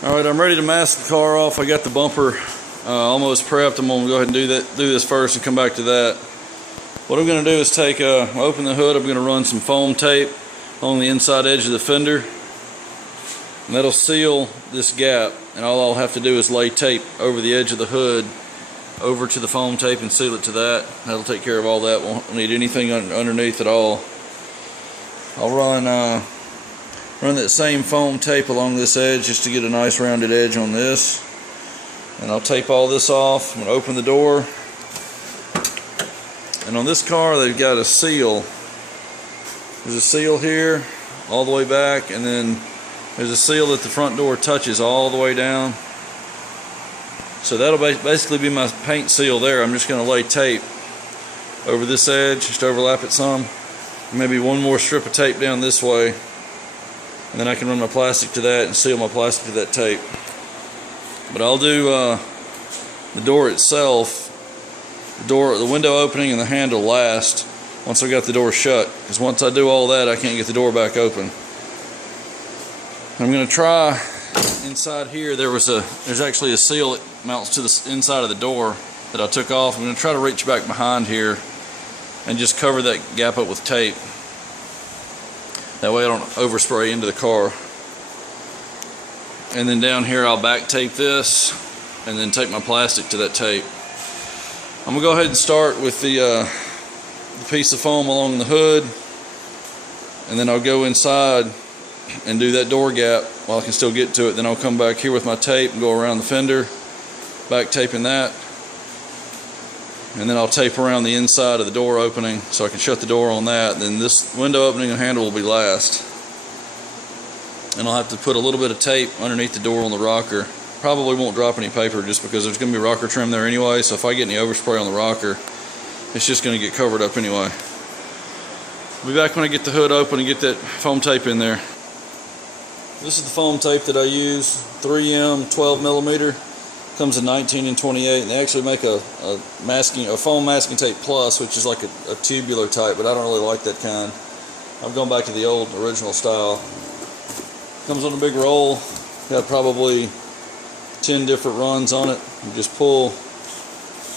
Alright, I'm ready to mask the car off. I got the bumper almost prepped. I'm going to go ahead and do this first and come back to that. What I'm going to do is open the hood. I'm going to run some foam tape on the inside edge of the fender. And that'll seal this gap. And all I'll have to do is lay tape over the edge of the hood over to the foam tape and seal it to that. That'll take care of all that. Won't need anything underneath at all. I'll run that same foam tape along this edge just to get a nice rounded edge on this. And I'll tape all this off. I'm going to open the door. And on this car they've got a seal. There's a seal here all the way back, and then there's a seal that the front door touches all the way down. So that'll basically be my paint seal there. I'm just going to lay tape over this edge, just overlap it some. Maybe one more strip of tape down this way. And then I can run my plastic to that and seal my plastic to that tape. But I'll do the door itself, the window opening and the handle last once I got the door shut. Because once I do all that, I can't get the door back open. I'm going to try inside here. There's actually a seal that mounts to the inside of the door that I took off. I'm going to try to reach back behind here and just cover that gap up with tape. That way I don't overspray into the car. And then down here I'll back tape this and then tape my plastic to that tape. I'm going to go ahead and start with the piece of foam along the hood, and then I'll go inside and do that door gap while I can still get to it. Then I'll come back here with my tape and go around the fender, back taping that, and then I'll tape around the inside of the door opening so I can shut the door on that. Then this window opening and handle will be last. And I'll have to put a little bit of tape underneath the door on the rocker. Probably won't drop any paper just because there's going to be rocker trim there anyway, so if I get any overspray on the rocker, it's just going to get covered up anyway. I'll be back when I get the hood open and get that foam tape in there. This is the foam tape that I use, 3M 12mm. Comes in 19 and 28, and they actually make a foam masking tape plus, which is like a tubular type, but I don't really like that kind. I've gone back to the old original style. Comes on a big roll, got probably 10 different runs on it. You just pull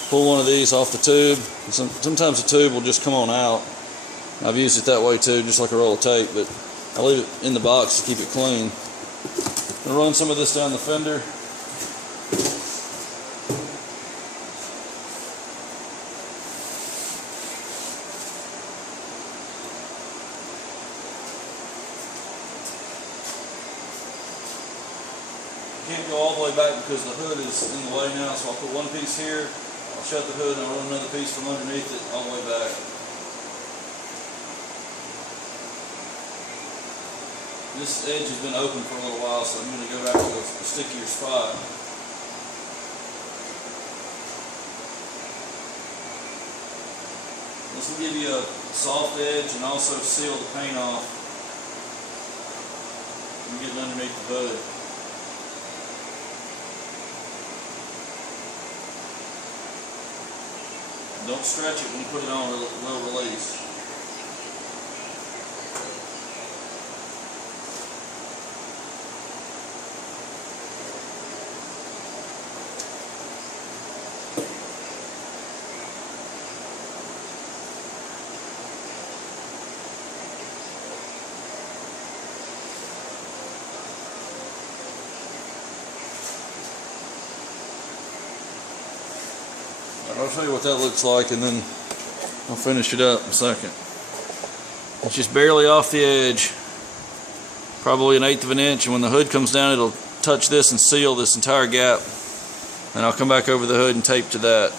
one of these off the tube. Sometimes the tube will just come on out. I've used it that way too, just like a roll of tape, but I leave it in the box to keep it clean. I'm gonna run some of this down the fender. Can't go all the way back because the hood is in the way now, so I'll put one piece here, I'll shut the hood, and I'll run another piece from underneath it all the way back. This edge has been open for a little while, so I'm going to go back to a stickier spot. This will give you a soft edge and also seal the paint off from getting underneath the hood. Don't stretch it when you put it on, it will release. I'll show you what that looks like, and then I'll finish it up in a second. It's just barely off the edge, probably 1/8 of an inch, and when the hood comes down it'll touch this and seal this entire gap. And I'll come back over the hood and tape to that.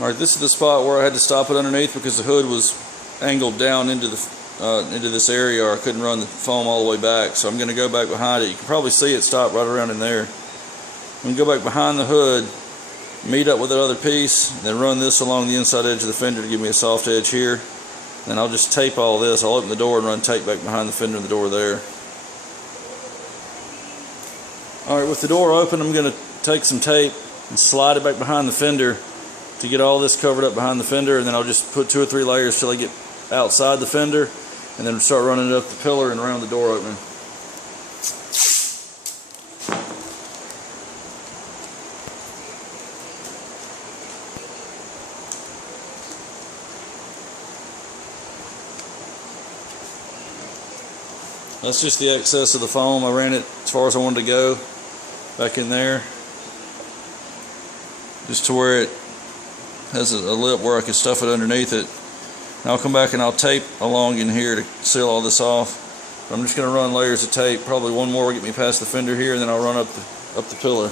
Alright, this is the spot where I had to stop it underneath because the hood was angled down into this area, or I couldn't run the foam all the way back. So I'm going to go back behind it. You can probably see it stop right around in there. I'm going to go back behind the hood, meet up with that other piece, then run this along the inside edge of the fender to give me a soft edge here. Then I'll just tape all this. I'll open the door and run tape back behind the fender and the door there. Alright, with the door open, I'm going to take some tape and slide it back behind the fender to get all this covered up behind the fender, and then I'll just put 2 or 3 layers till I get outside the fender, and then start running it up the pillar and around the door opening. That's just the excess of the foam. I ran it as far as I wanted to go back in there, just to where it has a lip where I can stuff it underneath it. And I'll come back and I'll tape along in here to seal all this off. But I'm just going to run layers of tape, probably one more will get me past the fender here, and then I'll run up the pillar.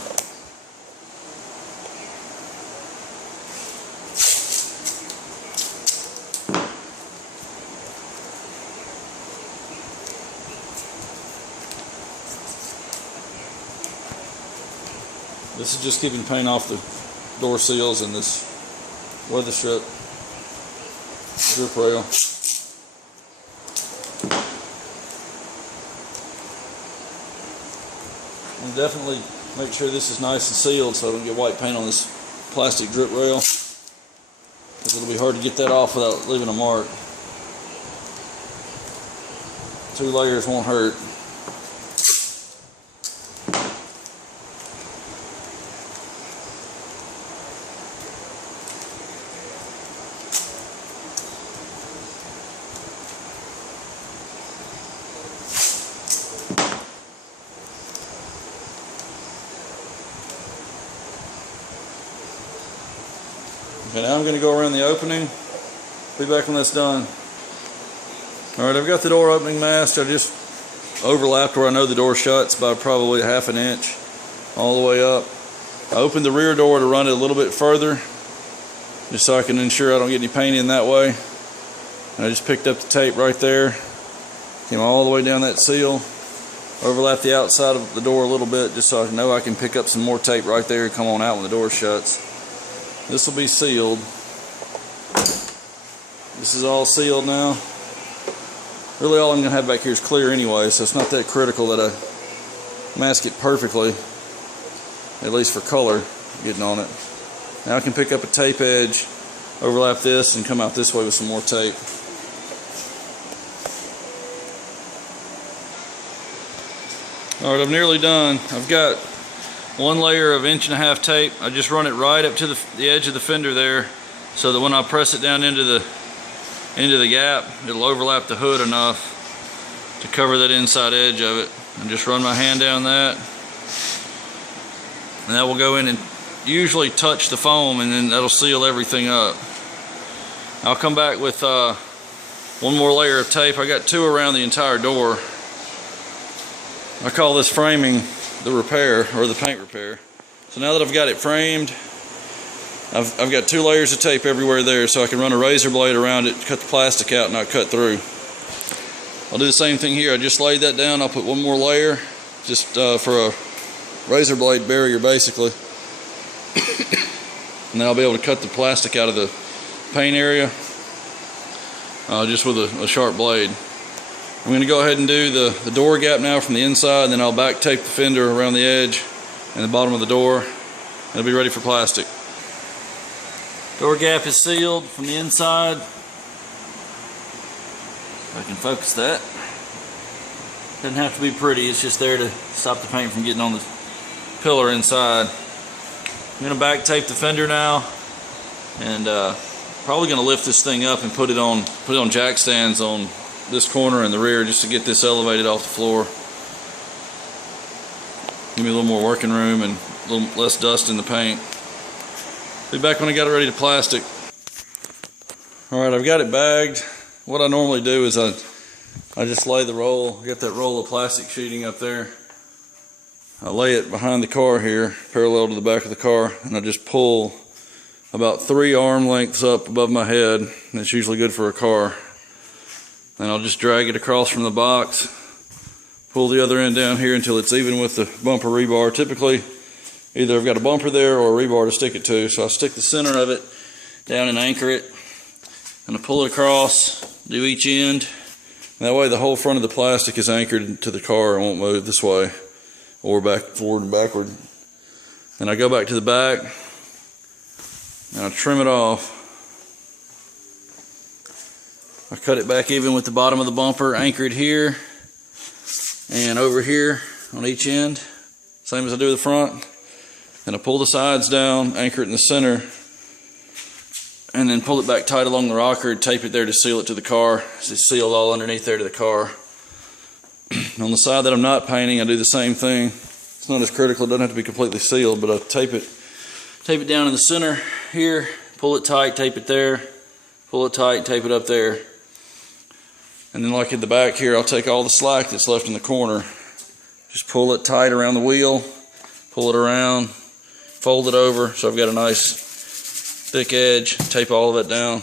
This is just keeping paint off the door seals and this weather strip drip rail. And definitely make sure this is nice and sealed so I don't get white paint on this plastic drip rail, because it'll be hard to get that off without leaving a mark. 2 layers won't hurt. Okay, now I'm going to go around the opening. Be back when that's done. Alright, I've got the door opening masked. I just overlapped where I know the door shuts by probably 1/2 inch all the way up. I opened the rear door to run it a little bit further, just so I can ensure I don't get any paint in that way. And I just picked up the tape right there, came all the way down that seal, overlapped the outside of the door a little bit just so I know I can pick up some more tape right there and come on out when the door shuts. This will be sealed. This is all sealed now. Really all I'm going to have back here is clear anyway, so it's not that critical that I mask it perfectly, at least for color getting on it. Now I can pick up a tape edge, overlap this, and come out this way with some more tape. Alright, I'm nearly done. I've got 1 layer of 1.5 inch tape. I just run it right up to the edge of the fender there, so that when I press it down into the gap, it'll overlap the hood enough to cover that inside edge of it. And just run my hand down that, and that will go in and usually touch the foam, and then that'll seal everything up. I'll come back with 1 more layer of tape. I got 2 around the entire door. I call this framing the repair, or the paint repair. So now that I've got it framed, I've got 2 layers of tape everywhere there, so I can run a razor blade around it, cut the plastic out, and not cut through. I'll do the same thing here. I just laid that down. I'll put 1 more layer, just for a razor blade barrier basically. And then I'll be able to cut the plastic out of the paint area just with a sharp blade. I'm going to go ahead and do the door gap now from the inside, and then I'll back tape the fender around the edge and the bottom of the door, and it'll be ready for plastic. Door gap is sealed from the inside. If I can focus that. Doesn't have to be pretty, it's just there to stop the paint from getting on the pillar inside. I'm going to back tape the fender now, and probably going to lift this thing up and put it on jack stands on this corner and the rear, just to get this elevated off the floor. Give me a little more working room and a little less dust in the paint. Be back when I got it ready to plastic. Alright, I've got it bagged. What I normally do is I just lay the roll, get that roll of plastic sheeting up there. I lay it behind the car here, parallel to the back of the car, and I just pull about 3 arm lengths up above my head, and it's usually good for a car. Then I'll just drag it across from the box, pull the other end down here until it's even with the bumper rebar. Typically, either I've got a bumper there or a rebar to stick it to, so I stick the center of it down and anchor it, and I pull it across, do each end, and that way the whole front of the plastic is anchored to the car and won't move this way or back, forward and backward. Then I go back to the back and I trim it off. I cut it back even with the bottom of the bumper, anchor it here and over here on each end, same as I do the front. And I pull the sides down, anchor it in the center, and then pull it back tight along the rocker, tape it there to seal it to the car. It's sealed all underneath there to the car. On the side that I'm not painting, I do the same thing. It's not as critical, it doesn't have to be completely sealed, but I tape it down in the center here, pull it tight, tape it there, pull it tight, tape it up there. And then like in the back here, I'll take all the slack that's left in the corner, just pull it tight around the wheel, pull it around, fold it over, so I've got a nice thick edge, tape all of it down.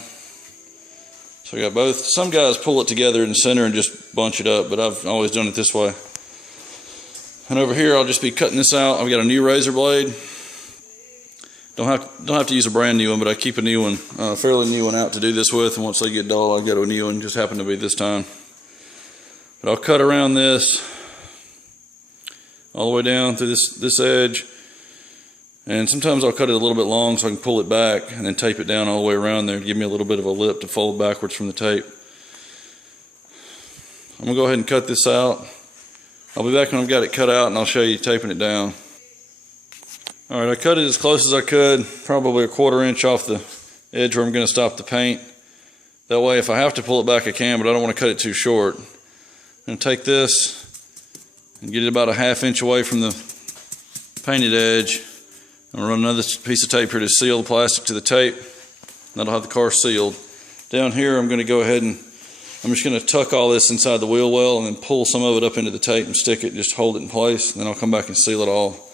So I got both. Some guys pull it together in the center and just bunch it up, but I've always done it this way. And over here, I'll just be cutting this out. I've got a new razor blade. Don't have to use a brand new one, but I keep a new one, fairly new one out to do this with. And once they get dull, I'll go to a new one. Just happened to be this time. But I'll cut around this all the way down through this edge. And sometimes I'll cut it a little bit long so I can pull it back and then tape it down all the way around there to give me a little bit of a lip to fold backwards from the tape. I'm going to go ahead and cut this out. I'll be back when I've got it cut out and I'll show you taping it down. Alright, I cut it as close as I could, probably a 1/4 inch off the edge where I'm going to stop the paint. That way if I have to pull it back I can, but I don't want to cut it too short. I'm going to take this and get it about a 1/2 inch away from the painted edge. I'm going to run another piece of tape here to seal the plastic to the tape. That'll have the car sealed. Down here I'm going to go ahead and I'm just going to tuck all this inside the wheel well and then pull some of it up into the tape and stick it, just hold it in place, and then I'll come back and seal it all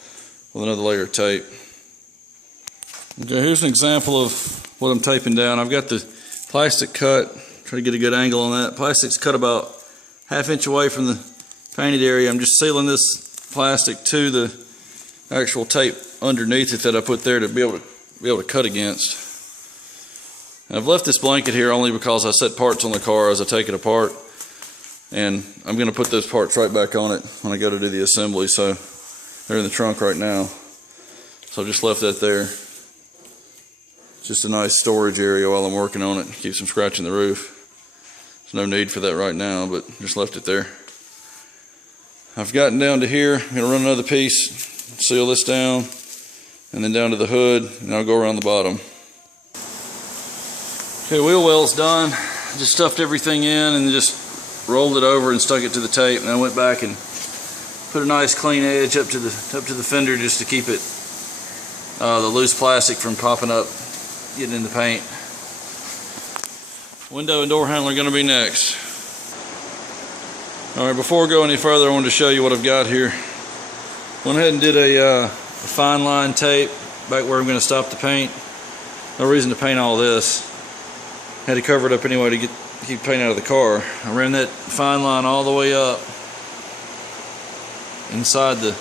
with another layer of tape. Okay, here's an example of what I'm taping down. I've got the plastic cut, try to get a good angle on that. Plastic's cut about 1/2 inch away from the painted area. I'm just sealing this plastic to the actual tape underneath it that I put there to be able to cut against. And I've left this blanket here only because I set parts on the car as I take it apart, and I'm going to put those parts right back on it when I go to do the assembly, so they're in the trunk right now. So I've just left that there. Just a nice storage area while I'm working on it. Keeps from scratching the roof. There's no need for that right now, but just left it there. I've gotten down to here. I'm going to run another piece, seal this down, and then down to the hood, and I'll go around the bottom. Okay, wheel well's done. Just stuffed everything in and just rolled it over and stuck it to the tape, and I went back and put a nice clean edge up to the fender just to keep it the loose plastic from popping up, getting in the paint. Window and door handle are going to be next. Alright, before I go any further, I wanted to show you what I've got here. Went ahead and did a fine line tape back where I'm going to stop the paint. No reason to paint all this. Had to cover it up anyway to keep paint out of the car. I ran that fine line all the way up inside the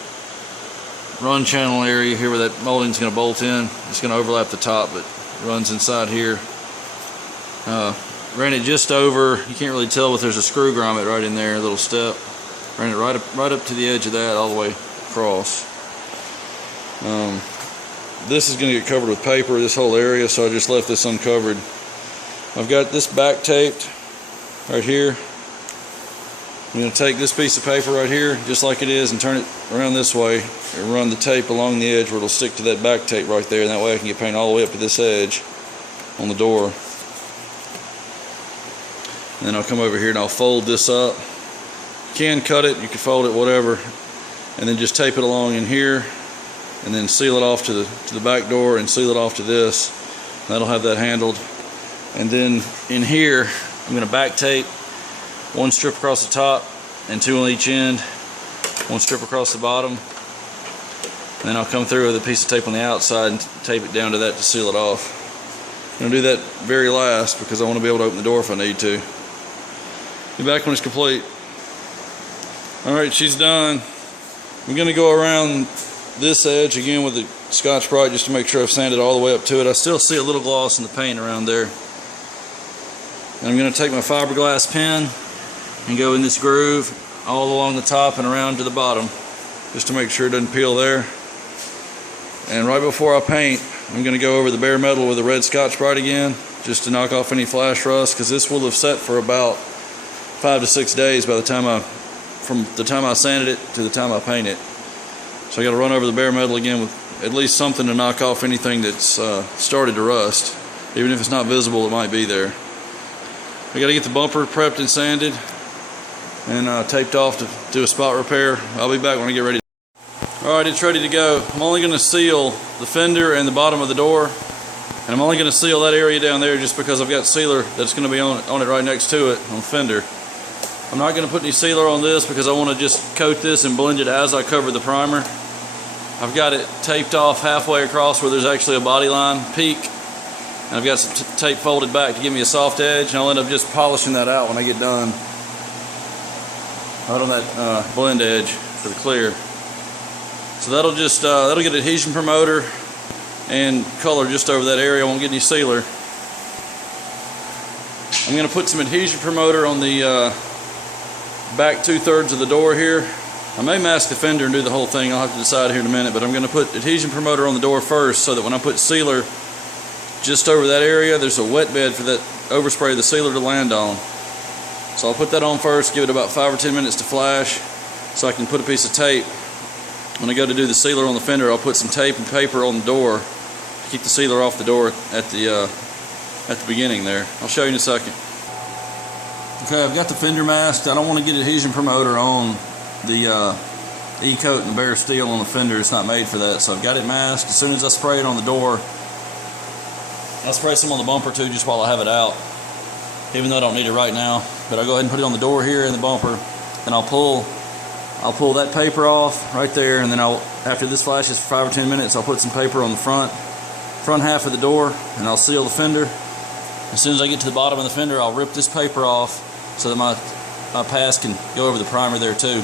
run channel area here where that molding's going to bolt in. It's going to overlap the top, but it runs inside here. Ran it just over. You can't really tell, but there's a screw grommet right in there, a little step. Ran it right up to the edge of that, all the way across. This is going to get covered with paper, this whole area, so I just left this uncovered. I've got this back taped right here. I'm going to take this piece of paper right here, just like it is, and turn it around this way and run the tape along the edge where it'll stick to that back tape right there, and that way I can get paint all the way up to this edge on the door. And then I'll come over here and I'll fold this up. You can cut it, you can fold it, whatever, and then just tape it along in here, and then seal it off to the back door and seal it off to this. That'll have that handled. And then in here, I'm going to back tape one strip across the top and 2 on each end, one strip across the bottom. And then I'll come through with a piece of tape on the outside and tape it down to that to seal it off. I'm going to do that very last because I want to be able to open the door if I need to. Be back when it's complete. Alright, she's done. I'm going to go around this edge again with the Scotch-Brite just to make sure I've sanded all the way up to it. I still see a little gloss in the paint around there. And I'm going to take my fiberglass pen and go in this groove all along the top and around to the bottom just to make sure it doesn't peel there. And right before I paint, I'm going to go over the bare metal with the red Scotch-Brite again just to knock off any flash rust, because this will have set for about 5 to 6 days by the time from the time I sanded it to the time I paint it. So I got to run over the bare metal again with at least something to knock off anything that's started to rust. Even if it's not visible, it might be there. I got to get the bumper prepped and sanded. and taped off to do a spot repair. I'll be back when I get ready. Alright, it's ready to go. I'm only going to seal the fender and the bottom of the door, and I'm only going to seal that area down there just because I've got sealer that's going to be on it right next to it on the fender. I'm not going to put any sealer on this because I want to just coat this and blend it as I cover the primer. I've got it taped off halfway across where there's actually a body line peak, and I've got some tape folded back to give me a soft edge, and I'll end up just polishing that out when I get done right on that blend edge for the clear. So that'll just that'll get adhesion promoter and color just over that area. I won't get any sealer. I'm going to put some adhesion promoter on the back 2/3 of the door here. I may mask the fender and do the whole thing. I'll have to decide here in a minute, but I'm going to put adhesion promoter on the door first so that when I put sealer just over that area, there's a wet bed for that overspray of the sealer to land on. So I'll put that on first, give it about 5 or 10 minutes to flash so I can put a piece of tape. When I go to do the sealer on the fender, I'll put some tape and paper on the door to keep the sealer off the door at the beginning there. I'll show you in a second. Okay, I've got the fender masked. I don't want to get adhesion promoter on the E-coat and the bare steel on the fender. It's not made for that, so I've got it masked. As soon as I spray it on the door, I'll spray some on the bumper too just while I have it out, even though I don't need it right now. But I'll go ahead and put it on the door here and the bumper, and I'll pull that paper off right there, and then after this flashes for 5 or 10 minutes, I'll put some paper on the front half of the door, and I'll seal the fender. As soon as I get to the bottom of the fender, I'll rip this paper off so that my pass can go over the primer there too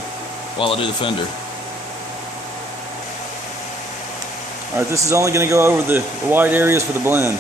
while I do the fender. Alright, this is only going to go over the white areas for the blend.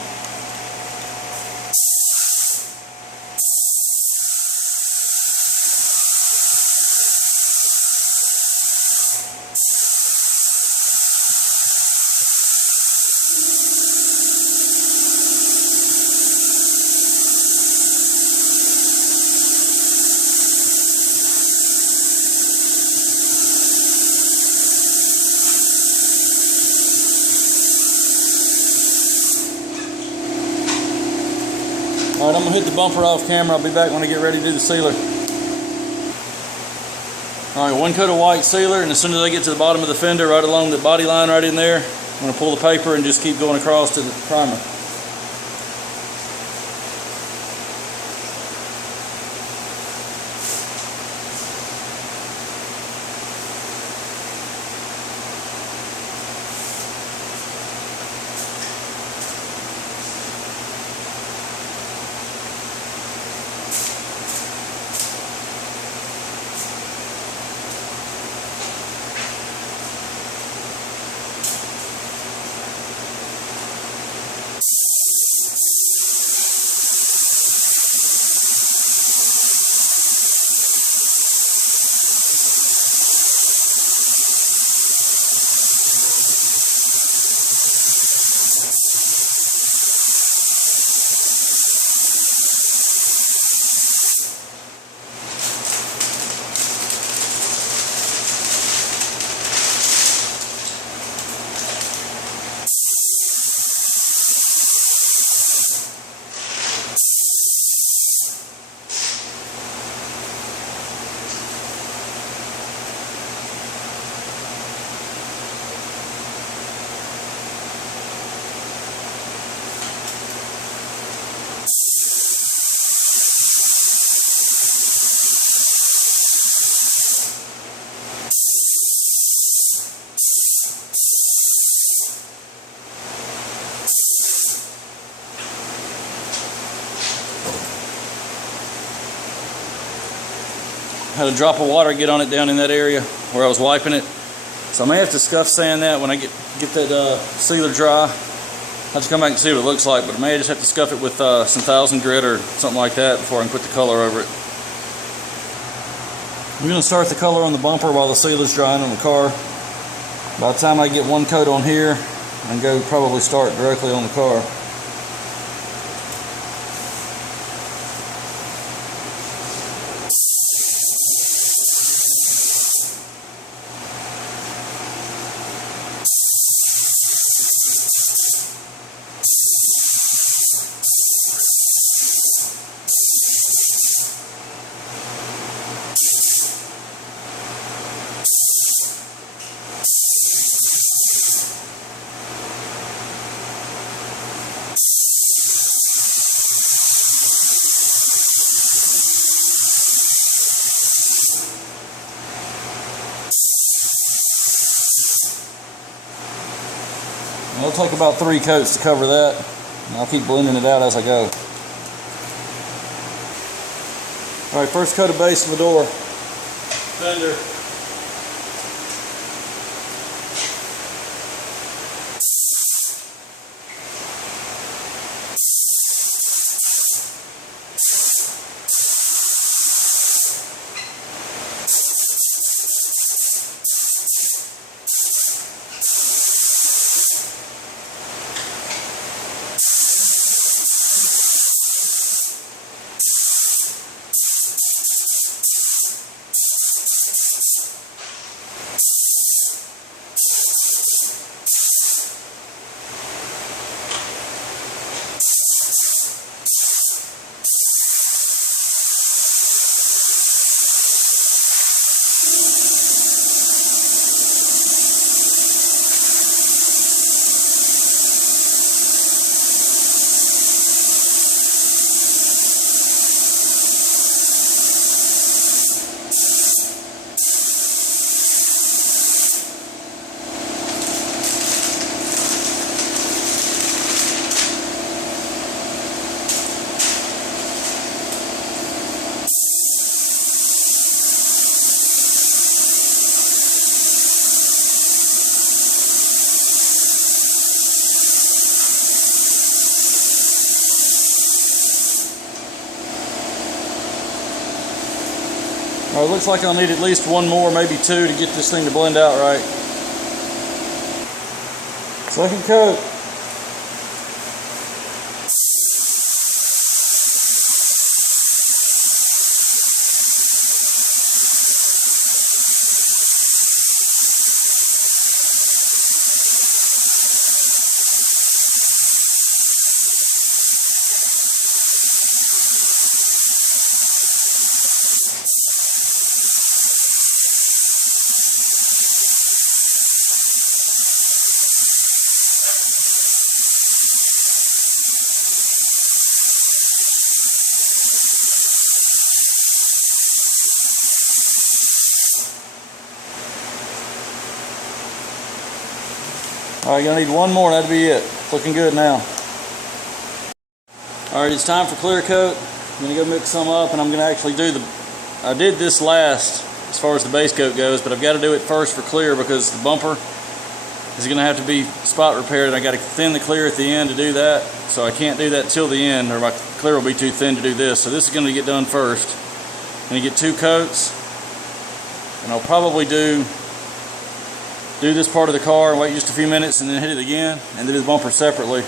Alright, I'm going to hit the bumper off camera. I'll be back when I get ready to do the sealer. Alright, 1 coat of white sealer, and as soon as I get to the bottom of the fender, right along the body line right in there, I'm going to pull the paper and just keep going across to the primer. Had a drop of water get on it down in that area where I was wiping it. So I may have to scuff sand that when I get that sealer dry. I'll just come back and see what it looks like, but I may just have to scuff it with some 1000 grit or something like that before I can put the color over it. I'm going to start the color on the bumper while the sealer's drying on the car. By the time I get 1 coat on here, I can go probably start directly on the car. It'll take about 3 coats to cover that, and I'll keep blending it out as I go. Alright, first coat of base of the door. Fender. It looks like I'll need at least 1 more, maybe 2, to get this thing to blend out right. Second coat. Alright, gonna need 1 more, that'll be it. It's looking good now. Alright, it's time for clear coat. I'm gonna go mix some up, and I'm gonna actually do I did this last as far as the base coat goes, but I've got to do it first for clear because the bumper is gonna have to be spot repaired, and I got to thin the clear at the end to do that. So I can't do that till the end, or my clear will be too thin to do this. So this is gonna get done first. I'm gonna get 2 coats, and I'll probably do this part of the car and wait just a few minutes and then hit it again and do the bumper separately.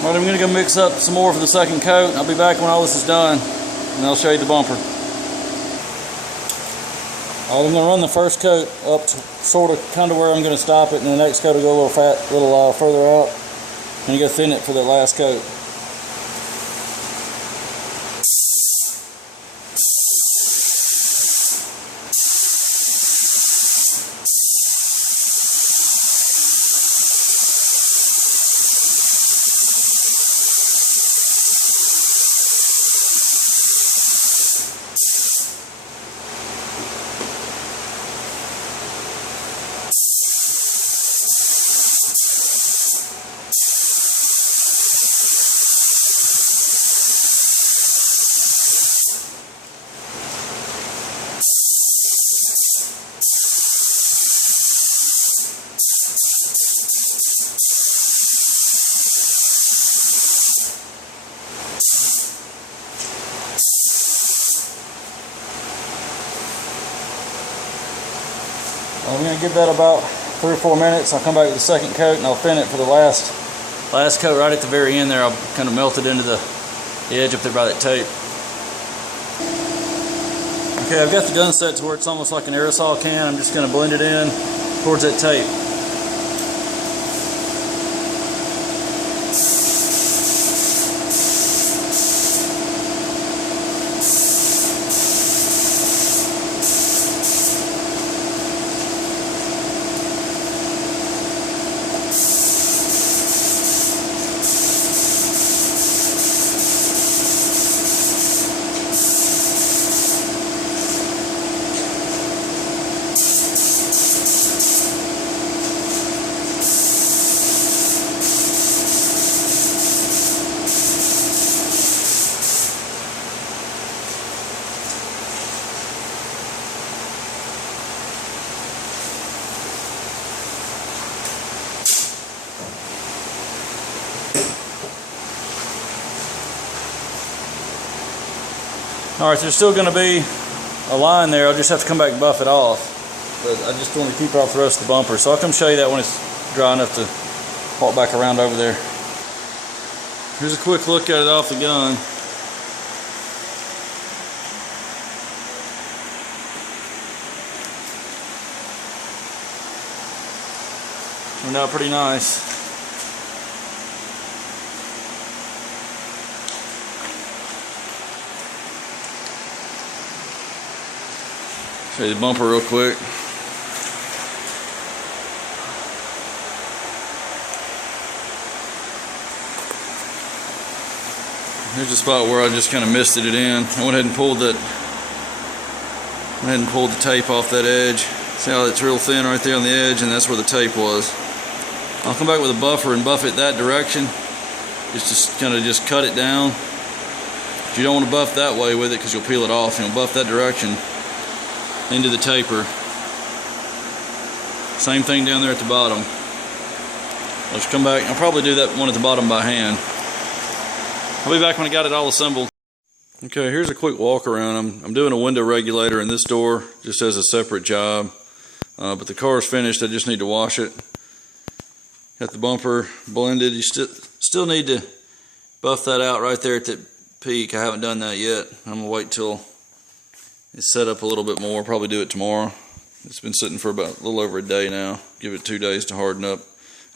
Alright, I'm going to go mix up some more for the second coat. I'll be back when all this is done, and I'll show you the bumper. Alright, I'm going to run the first coat up to sort of kind of where I'm going to stop it, and the next coat will go a little further out. I'm going to go thin it for the last coat. I'm going to give that about 3 or 4 minutes. I'll come back with the second coat and I'll fin it for the last coat right at the very end there. I'll kind of melt it into the edge up there by that tape. Okay, I've got the gun set to where it's almost like an aerosol can. I'm just going to blend it in towards that tape. Alright, there's still going to be a line there. I'll just have to come back and buff it off. But I just want to keep it off the rest of the bumper. So I'll come show you that when it's dry enough to walk back around over there. Here's a quick look at it off the gun. Turned out pretty nice. Show you the bumper real quick. Here's a spot where I just kind of misted it in. I went ahead and pulled the tape off that edge. See how it's real thin right there on the edge, and that's where the tape was. I'll come back with a buffer and buff it that direction. Just kind of just cut it down. But you don't want to buff that way with it because you'll peel it off. You'll buff that direction into the taper. Same thing down there at the bottom. I'll just come back. I'll probably do that one at the bottom by hand. I'll be back when I got it all assembled. Okay, here's a quick walk around. I'm doing a window regulator, and this door just has a separate job. But the car is finished. I just need to wash it. Got the bumper blended. You still need to buff that out right there at the peak. I haven't done that yet. I'm gonna wait till it's set up a little bit more. Probably do it tomorrow. It's been sitting for about a little over a day now. Give it 2 days to harden up.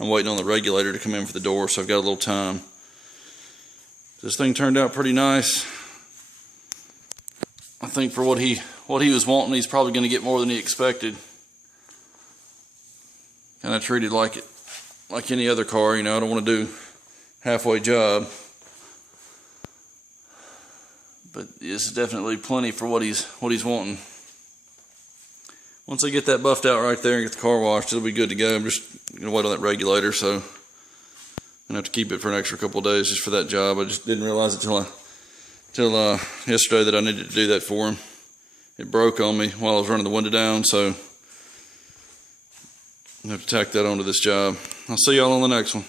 I'm waiting on the regulator to come in for the door, so I've got a little time. This thing turned out pretty nice. I think for what he was wanting, he's probably going to get more than he expected. Kind of treated like any other car, you know. I don't want to do halfway job. But it's definitely plenty for what he's wanting. Once I get that buffed out right there and get the car washed, it'll be good to go. I'm just gonna wait on that regulator, so I'm gonna have to keep it for an extra couple of days just for that job. I just didn't realize it till yesterday that I needed to do that for him. It broke on me while I was running the window down, so I'm gonna have to tack that onto this job. I'll see y'all on the next one.